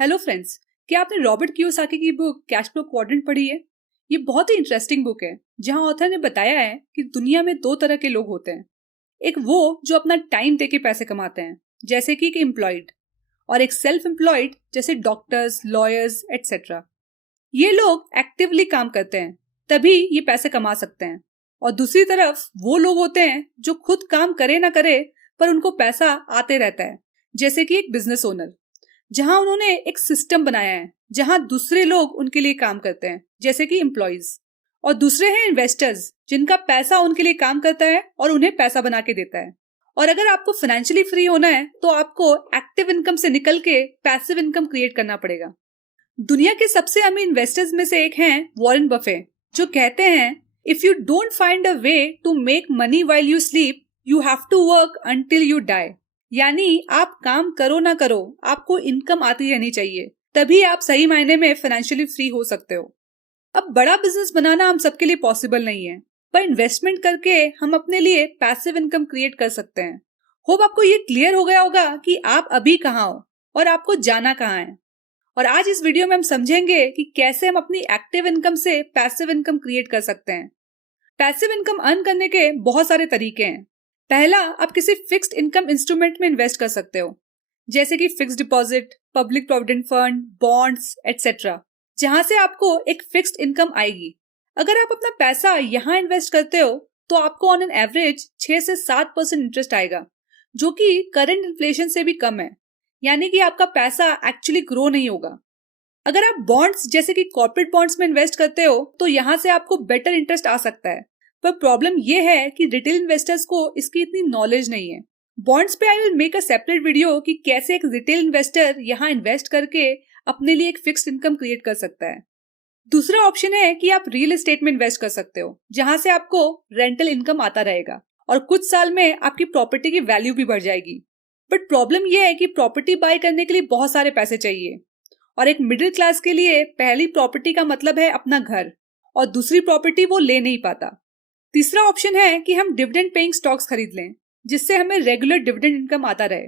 Hello friends, क्या आपने Robert Kiyosaki की बुक कैश फ्लो क्वाड्रेंट पढ़ी है? ये बहुत ही इंटरेस्टिंग बुक है जहां ऑथर ने बताया है कि दुनिया में दो तरह के लोग होते हैं। एक वो जो अपना टाइम देके पैसे कमाते हैं, जैसे कि एक एम्प्लॉयड, और एक सेल्फ एम्प्लॉयड जैसे डॉक्टर्स, लॉयर्स एटसेट्रा। ये लोग एक्टिवली काम करते हैं तभी ये पैसे कमा सकते हैं। और दूसरी तरफ वो लोग होते हैं जो खुद काम करे ना करे पर उनको पैसा आते रहता है, जैसे कि एक बिजनेस ओनर, जहां उन्होंने एक सिस्टम बनाया है जहां दूसरे लोग उनके लिए काम करते हैं, जैसे कि एम्प्लॉइज। और दूसरे हैं इन्वेस्टर्स, जिनका पैसा उनके लिए काम करता है और उन्हें पैसा बना के देता है। और अगर आपको फाइनेंशियली फ्री होना है तो आपको एक्टिव इनकम से निकल के पैसिव इनकम क्रिएट करना पड़ेगा। दुनिया के सबसे अमीर इन्वेस्टर्स में से एक हैं वॉरेन बफे, जो कहते हैं, if you don't find a way to make money while you sleep, you have to work until you die. यानी आप काम करो ना करो, आपको इनकम आती रहनी चाहिए, तभी आप सही मायने में फाइनेंशियली फ्री हो सकते हो। अब बड़ा बिजनेस बनाना हम सबके लिए पॉसिबल नहीं है, पर इन्वेस्टमेंट करके हम अपने लिए पैसिव इनकम क्रिएट कर सकते हैं। होप आपको ये क्लियर हो गया होगा कि आप अभी कहाँ हो और आपको जाना कहाँ है। और आज इस वीडियो में हम समझेंगे कि कैसे हम अपनी एक्टिव इनकम से पैसिव इनकम क्रिएट कर सकते हैं। पैसिव इनकम अर्न करने के बहुत सारे तरीके हैं। पहला, आप किसी फिक्स्ड इनकम इंस्ट्रूमेंट में इन्वेस्ट कर सकते हो, जैसे कि fixed deposit, public provident fund, bonds etcetera, जहां से आपको एक फिक्स्ड इनकम आएगी। अगर आप अपना पैसा यहाँ इन्वेस्ट करते हो तो आपको ऑन एन एवरेज 6 से 7% इंटरेस्ट आएगा, जो कि करंट इन्फ्लेशन से भी कम है। यानी कि आपका पैसा एक्चुअली ग्रो नहीं होगा। अगर आप बॉन्ड्स जैसे कि कॉर्पोरेट बॉन्ड्स में इन्वेस्ट करते हो तो यहाँ से आपको बेटर इंटरेस्ट आ सकता है, पर प्रॉब्लम ये है कि रिटेल इन्वेस्टर्स को इसकी इतनी नॉलेज नहीं है। बॉन्ड्स पे I will make a separate video कि कैसे एक रिटेल इन्वेस्टर यहाँ इन्वेस्ट करके अपने लिए एक फिक्स्ड इनकम क्रिएट कर सकता है। दूसरा ऑप्शन है कि आप रियल एस्टेट में इन्वेस्ट कर सकते हो, जहां से आपको रेंटल इनकम आता रहेगा और कुछ साल में आपकी प्रॉपर्टी की वैल्यू भी बढ़ जाएगी। बट प्रॉब्लम यह है कि प्रॉपर्टी बाय करने के लिए बहुत सारे पैसे चाहिए, और एक मिडिल क्लास के लिए पहली प्रॉपर्टी का मतलब है अपना घर, और दूसरी प्रॉपर्टी वो ले नहीं पाता। तीसरा ऑप्शन है कि हम डिविडेंड पेइंग स्टॉक्स खरीद लें, जिससे हमें रेगुलर डिविडेंड इनकम आता रहे।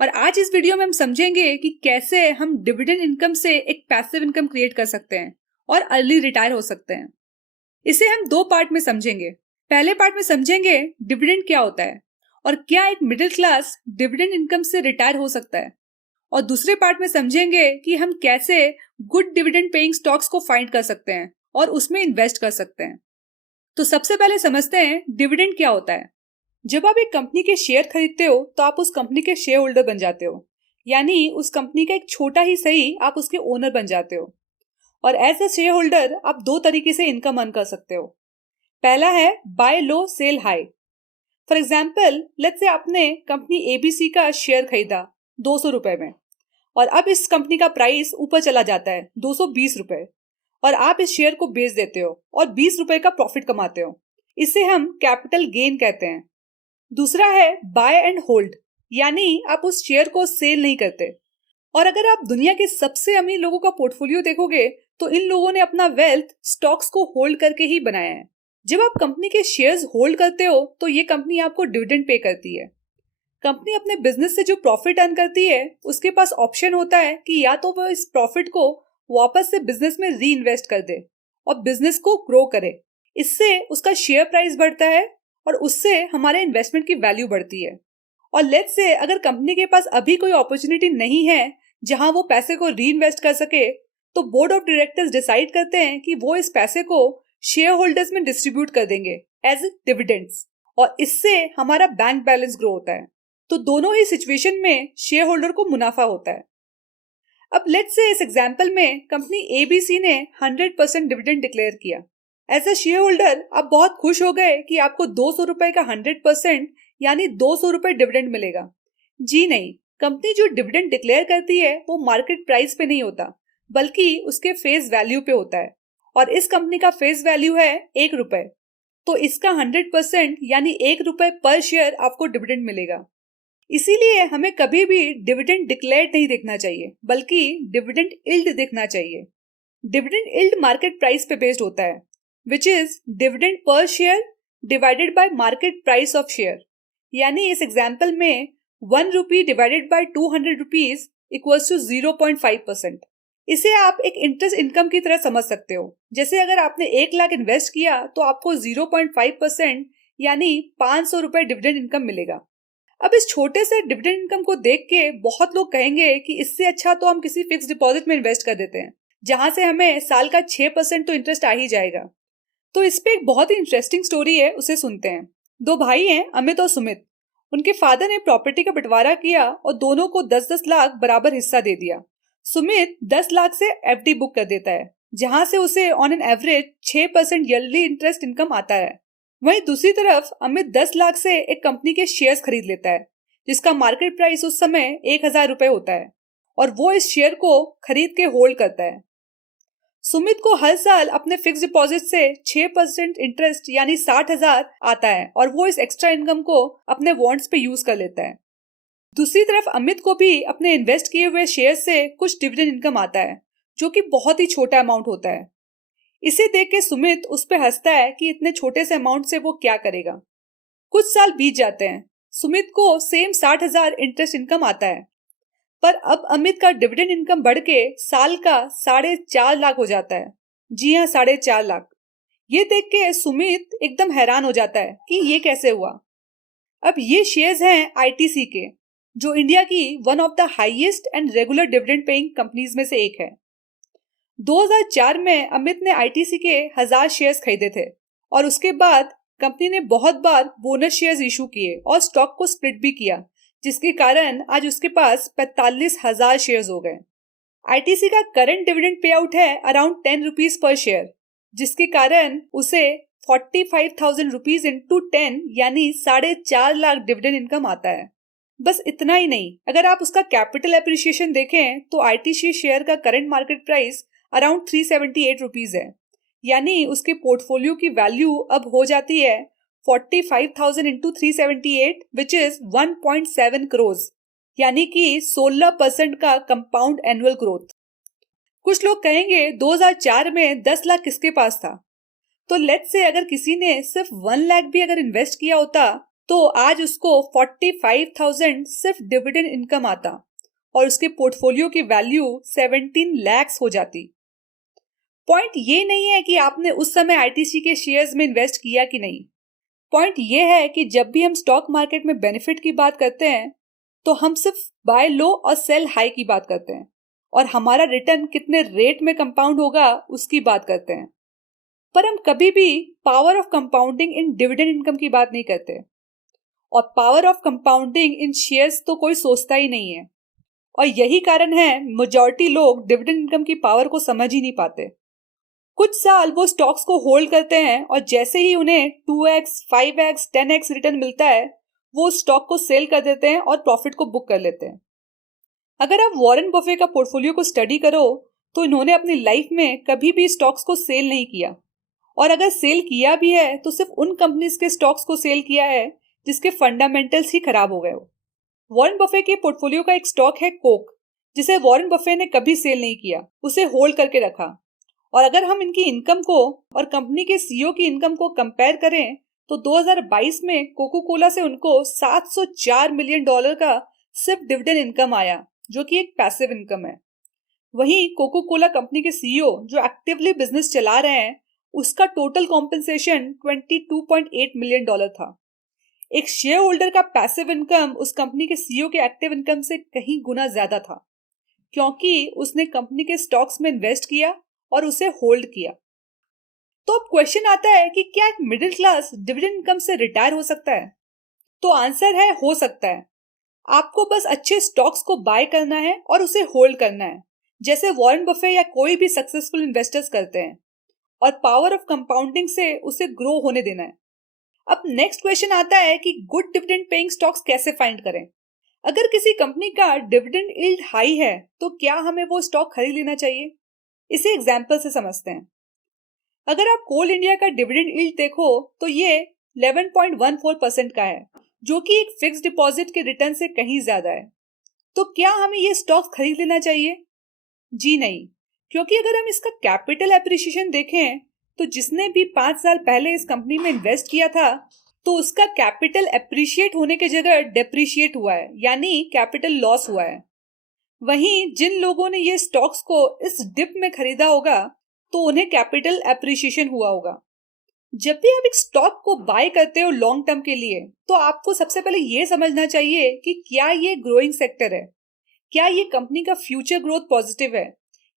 और आज इस वीडियो में हम समझेंगे कि कैसे हम डिविडेंड इनकम से एक पैसिव इनकम क्रिएट कर सकते हैं और अर्ली रिटायर हो सकते हैं। इसे हम दो पार्ट में समझेंगे। पहले पार्ट में समझेंगे डिविडेंड क्या होता है और क्या एक मिडिल क्लास डिविडेंड इनकम से रिटायर हो सकता है, और दूसरे पार्ट में समझेंगे कि हम कैसे गुड डिविडेंड पेइंग स्टॉक्स को फाइंड कर सकते हैं और उसमें इन्वेस्ट कर सकते हैं। तो सबसे पहले समझते हैं डिविडेंड क्या होता है। जब आप एक कंपनी के शेयर खरीदते हो तो आप उस कंपनी के शेयर होल्डर बन जाते हो, यानी उस कंपनी का एक छोटा ही सही आप उसके ओनर बन जाते हो। और एज ए शेयर होल्डर आप दो तरीके से इनकम अर्न कर सकते हो। पहला है buy low sell high. For example, let's say आपने कंपनी एबीसी का शेयर खरीदा 200 रुपए में, और अब इस कंपनी का प्राइस ऊपर चला जाता है 220 रुपए, और आप इस शेयर को बेच देते हो और 20 रुपए का प्रॉफिट कमाते हो। इसे हम कैपिटल गेन कहते हैं। दूसरा है बाय एंड होल्ड, यानी आप उस शेयर को सेल नहीं करते। और अगर आप दुनिया के सबसे अमीर लोगों का पोर्टफोलियो देखोगे तो इन लोगों ने अपना वेल्थ स्टॉक्स को होल्ड करके ही बनाया है। जब आप कंपनी के शेयर्स होल्ड करते हो तो ये कंपनी आपको डिविडेंड पे करती है। कंपनी अपने बिजनेस से जो प्रॉफिट अर्न करती है उसके पास ऑप्शन होता है कि या तो वो इस प्रॉफिट को वापस से बिजनेस में री इन्वेस्ट कर दे और बिजनेस को ग्रो करे। इससे उसका शेयर प्राइस बढ़ता है और उससे हमारे इन्वेस्टमेंट की वैल्यू बढ़ती है। और लेट्स से अगर कंपनी के पास अभी कोई अपॉर्चुनिटी नहीं है जहां वो पैसे को री इन्वेस्ट कर सके, तो बोर्ड ऑफ डायरेक्टर्स डिसाइड करते हैं कि वो इस पैसे को शेयर होल्डर्स में डिस्ट्रीब्यूट कर देंगे एज डिविडेंड्स, और इससे हमारा बैंक बैलेंस ग्रो होता है। तो दोनों ही सिचुएशन में शेयर होल्डर को मुनाफा होता है। अब लेट्स से इस एग्जांपल में कंपनी एबीसी ने 100% डिविडेंड डिक्लेयर किया। एज अ शेयर होल्डर आप बहुत खुश हो गए कि आपको 200 रुपए का 100% यानी 200 रुपए डिविडेंड मिलेगा। जी नहीं, कंपनी जो डिविडेंड डिक्लेयर करती है वो मार्केट प्राइस पे नहीं होता, बल्कि उसके फेस वैल्यू पे होता है, और इस कंपनी का फेस वैल्यू है 1 रुपए। तो इसका 100% यानी 1 रुपए पर शेयर आपको डिविडेंड मिलेगा। इसीलिए हमें कभी भी डिविडेंड डिक्लेयर नहीं देखना चाहिए, बल्कि डिविडेंड यील्ड देखना चाहिए। डिविडेंड यील्ड मार्केट प्राइस पे बेस्ड होता है, which is dividend per share divided by market price of share. यानी इस एग्जाम्पल में 1 rupee divided by 200 rupees equals to 0.5%। इसे आप एक इंटरेस्ट इनकम की तरह समझ सकते हो। जैसे अगर आपने 1 लाख इन्वेस्ट किया तो आपको 0.5% यानी 500 रुपए डिविडेंड इनकम मिलेगा। अब इस छोटे से डिविडेंड इनकम को देख के बहुत लोग कहेंगे कि इससे अच्छा तो हम किसी फिक्स डिपॉजिट में इन्वेस्ट कर देते हैं, जहां से हमें साल का 6% तो इंटरेस्ट आ ही जाएगा। तो इस पे एक बहुत ही इंटरेस्टिंग स्टोरी है, उसे सुनते हैं। 2 भाई हैं, अमित और सुमित। उनके फादर ने प्रॉपर्टी का बंटवारा किया और दोनों को 10-10 लाख बराबर हिस्सा दे दिया। सुमित 10 लाख से एफडी बुक कर देता है, जहां से उसे on an average 6% yearly interest income आता है। वहीं दूसरी तरफ अमित 10 लाख से एक कंपनी के शेयर्स खरीद लेता है, जिसका मार्केट प्राइस उस समय 1,000 रुपए होता है, और वो इस शेयर को खरीद के होल्ड करता है। सुमित को हर साल अपने फिक्स डिपॉजिट से 6% इंटरेस्ट यानी 60,000 आता है, और वो इस एक्स्ट्रा इनकम को अपने बॉन्ड्स पे यूज कर लेता है। दूसरी तरफ अमित को भी अपने इन्वेस्ट किए हुए शेयर से कुछ डिविडेंड इनकम आता है, जो कि बहुत ही छोटा अमाउंट होता है। इसे देख के सुमित उस पे हंसता है कि इतने छोटे से अमाउंट से वो क्या करेगा। कुछ साल बीत जाते हैं। सुमित को सेम 60,000 इंटरेस्ट इनकम आता है, पर अब अमित का डिविडेंड इनकम बढ़ के साल का 4.5 लाख हो जाता है। जी हाँ, 4.5 लाख। ये देख के सुमित एकदम हैरान हो जाता है कि ये कैसे हुआ। अब ये शेयर्स हैं आईटीसी के, जो इंडिया की one of the highest and regular dividend paying companies में से एक है। 2004 में अमित ने आईटीसी के 1000 शेयर्स खरीदे थे, और उसके बाद कंपनी ने बहुत बार बोनस शेयर्स इशू किए और स्टॉक को स्प्लिट भी किया, जिसके कारण आज उसके पास 45,000 शेयर्स हो गए। आईटीसी का करंट डिविडेंड पे आउट है अराउंड 10 रुपीज पर शेयर, जिसके कारण उसे 45,000 रुपीज इंटू 10 यानी 4.5 लाख डिविडेंड इनकम आता है। बस इतना ही नहीं, अगर आप उसका कैपिटल एप्रिसिएशन देखें तो आईटीसी शेयर का current market price around 378 rupees है, यानी उसके पोर्टफोलियो की वैल्यू अब हो जाती है 45,000 इंटू 378 विच इज 1.7 करोड़, यानी कि 16% का कंपाउंड एनुअल ग्रोथ। कुछ लोग कहेंगे 2004 में 10 लाख किसके पास था, तो लेट्स से अगर किसी ने सिर्फ 1 लाख भी अगर इन्वेस्ट किया होता तो आज उसको 45,000 सिर्फ डिविडेंड इनकम आता और उसके पोर्टफोलियो की वैल्यू 17 लाख हो जाती। पॉइंट ये नहीं है कि आपने उस समय आईटीसी के शेयर्स में इन्वेस्ट किया कि नहीं। पॉइंट ये है कि जब भी हम स्टॉक मार्केट में बेनिफिट की बात करते हैं तो हम सिर्फ बाय लो और सेल हाई की बात करते हैं, और हमारा रिटर्न कितने रेट में कंपाउंड होगा उसकी बात करते हैं, पर हम कभी भी power of compounding in dividend income की बात नहीं करते। और power of compounding in shares तो कोई सोचता ही नहीं है, और यही कारण है मेजॉरिटी लोग डिविडेंड इनकम की पावर को समझ ही नहीं पाते। कुछ साल वो स्टॉक्स को होल्ड करते हैं और जैसे ही उन्हें 2x, 5x, 10x रिटर्न मिलता है वो स्टॉक को सेल कर देते हैं और प्रॉफिट को बुक कर लेते हैं। अगर आप वॉरेन बफे का पोर्टफोलियो को स्टडी करो तो इन्होंने अपनी लाइफ में कभी भी स्टॉक्स को सेल नहीं किया, और अगर सेल किया भी है तो सिर्फ उन कंपनीज के स्टॉक्स को सेल किया है जिसके फंडामेंटल्स ही खराब हो गए हो। वॉरेन बफे के पोर्टफोलियो का एक स्टॉक है कोक, जिसे वॉरेन बफे ने कभी सेल नहीं किया, उसे होल्ड करके रखा। और अगर हम इनकी इनकम को और कंपनी के सीईओ की इनकम को कंपेयर करें तो 2022 में कोको कोला से उनको $704 मिलियन का सिर्फ डिविडेंड इनकम आया, जो कि एक पैसिव इनकम है। वहीं कोको कोला कंपनी के सीईओ जो एक्टिवली बिजनेस चला रहे हैं, उसका टोटल कॉम्पेंसेशन $22.8 मिलियन था। एक शेयर होल्डर का पैसिव इनकम उस कंपनी के सीईओ के एक्टिव इनकम से कहीं गुना ज्यादा था, क्योंकि उसने कंपनी के स्टॉक्स में इन्वेस्ट किया और उसे होल्ड किया। तो अब क्वेश्चन आता है कि क्या एक मिडिल क्लास डिविडेंड इनकम से रिटायर हो सकता है? तो आंसर है हो सकता है। आपको बस अच्छे स्टॉक्स को बाय करना है और उसे होल्ड करना है, जैसे वॉरेन बफे या कोई भी सक्सेसफुल इन्वेस्टर्स करते हैं, और पावर ऑफ कंपाउंडिंग से उसे ग्रो होने देना है। अब नेक्स्ट क्वेश्चन आता है कि गुड डिविडेंड पेइंग स्टॉक्स कैसे फाइंड करें? अगर किसी कंपनी का डिविडेंड यील्ड हाई है तो क्या हमें वो स्टॉक खरीद लेना चाहिए? इसे एग्जाम्पल से समझते हैं। अगर आप कोल इंडिया का डिविडेंड यील्ड देखो तो ये 11.14% का है, जो कि एक फिक्स डिपॉजिट के रिटर्न से कहीं ज्यादा है। तो क्या हमें ये स्टॉक खरीद लेना चाहिए? जी नहीं, क्योंकि अगर हम इसका कैपिटल एप्रिसिएशन देखें तो जिसने भी 5 साल पहले इस कंपनी में इन्वेस्ट किया था तो उसका कैपिटल एप्रिशिएट होने की जगह डेप्रिशिएट हुआ है, यानी कैपिटल लॉस हुआ है। वहीं जिन लोगों ने ये स्टॉक्स को इस डिप में खरीदा होगा तो उन्हें कैपिटल एप्रिसिएशन हुआ होगा। जब भी आप एक स्टॉक को बाय करते हो लॉन्ग टर्म के लिए तो आपको सबसे पहले ये समझना चाहिए कि क्या ये ग्रोइंग सेक्टर है, क्या ये कंपनी का फ्यूचर ग्रोथ पॉजिटिव है,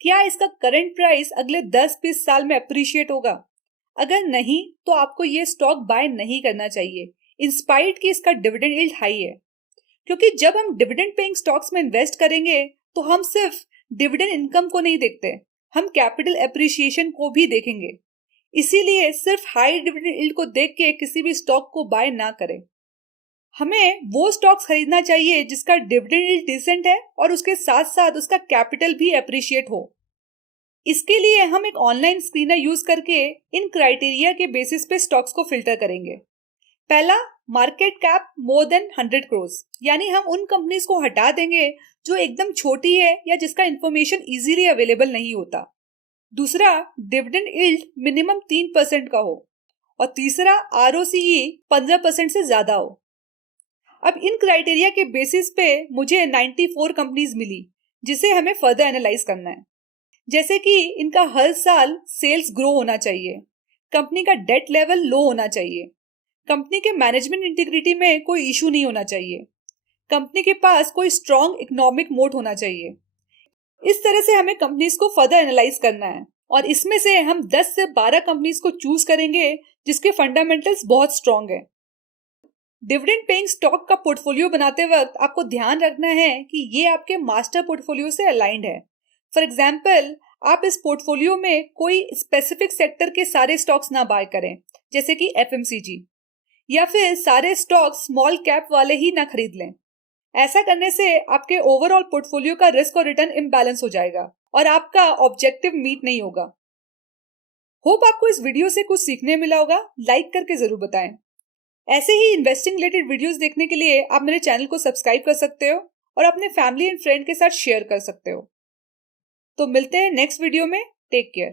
क्या इसका करंट प्राइस अगले 10-20 साल में अप्रिशिएट होगा। अगर नहीं तो आपको ये स्टॉक बाय नहीं करना चाहिए इंस्पाइट कि इसका डिविडेंड यील्ड हाई है, क्योंकि जब हम डिविडेंड पेइंग स्टॉक्स में इन्वेस्ट करेंगे तो हम सिर्फ डिविडेंड इनकम को नहीं देखते, हम कैपिटल एप्रिसिएशन को भी देखेंगे। इसीलिए सिर्फ हाई डिविडेंड यील्ड को देख के किसी भी स्टॉक को बाय ना करें। हमें वो स्टॉक्स खरीदना चाहिए जिसका डिविडेंड यील्ड डिसेंट है और उसके साथ साथ उसका कैपिटल भी एप्रिशिएट हो। इसके लिए हम एक ऑनलाइन स्क्रीनर यूज करके इन क्राइटेरिया के बेसिस पे स्टॉक्स को फिल्टर करेंगे। पहला, market cap more than 100 crore, यानी हम उन कंपनीज को हटा देंगे जो एकदम छोटी है या जिसका इंफॉर्मेशन इजीली अवेलेबल नहीं होता। दूसरा, डिविडेंड यील्ड मिनिमम 3% का हो और तीसरा, ROCE 15% से ज्यादा हो। अब इन क्राइटेरिया के बेसिस पे मुझे 94 कंपनीज मिली जिसे हमें फर्दर एनालाइज करना है। जैसे कि इनका हर साल सेल्स ग्रो होना चाहिए, कंपनी का डेट लेवल लो होना चाहिए, कंपनी के मैनेजमेंट इंटीग्रिटी में कोई इशू नहीं होना चाहिए, कंपनी के पास कोई स्ट्रॉन्ग इकोनॉमिक मोट होना चाहिए। इस तरह से हमें कंपनीज को फर्दर एनालाइज करना है और इसमें से हम 10 से 12 कंपनीज को चूज करेंगे जिसके फंडामेंटल्स बहुत स्ट्रॉन्ग है। डिविडेंड पेइंग स्टॉक का पोर्टफोलियो बनाते वक्त आपको ध्यान रखना है कि ये आपके मास्टर पोर्टफोलियो से अलाइंड है। फॉर एग्जाम्पल, आप इस पोर्टफोलियो में कोई स्पेसिफिक सेक्टर के सारे स्टॉक्स ना बाय करें, जैसे कि FMCG, या फिर सारे स्टॉक स्मॉल कैप वाले ही ना खरीद लें। ऐसा करने से आपके ओवरऑल पोर्टफोलियो का रिस्क और रिटर्न इम्बैलेंस हो जाएगा और आपका ऑब्जेक्टिव मीट नहीं होगा। होप आपको इस वीडियो से कुछ सीखने मिला होगा। लाइक करके जरूर बताएं। ऐसे ही इन्वेस्टिंग रिलेटेड वीडियोस देखने के लिए आप मेरे चैनल को सब्सक्राइब कर सकते हो और अपने फैमिली एंड फ्रेंड के साथ शेयर कर सकते हो। तो मिलते हैं नेक्स्ट वीडियो में। Take care.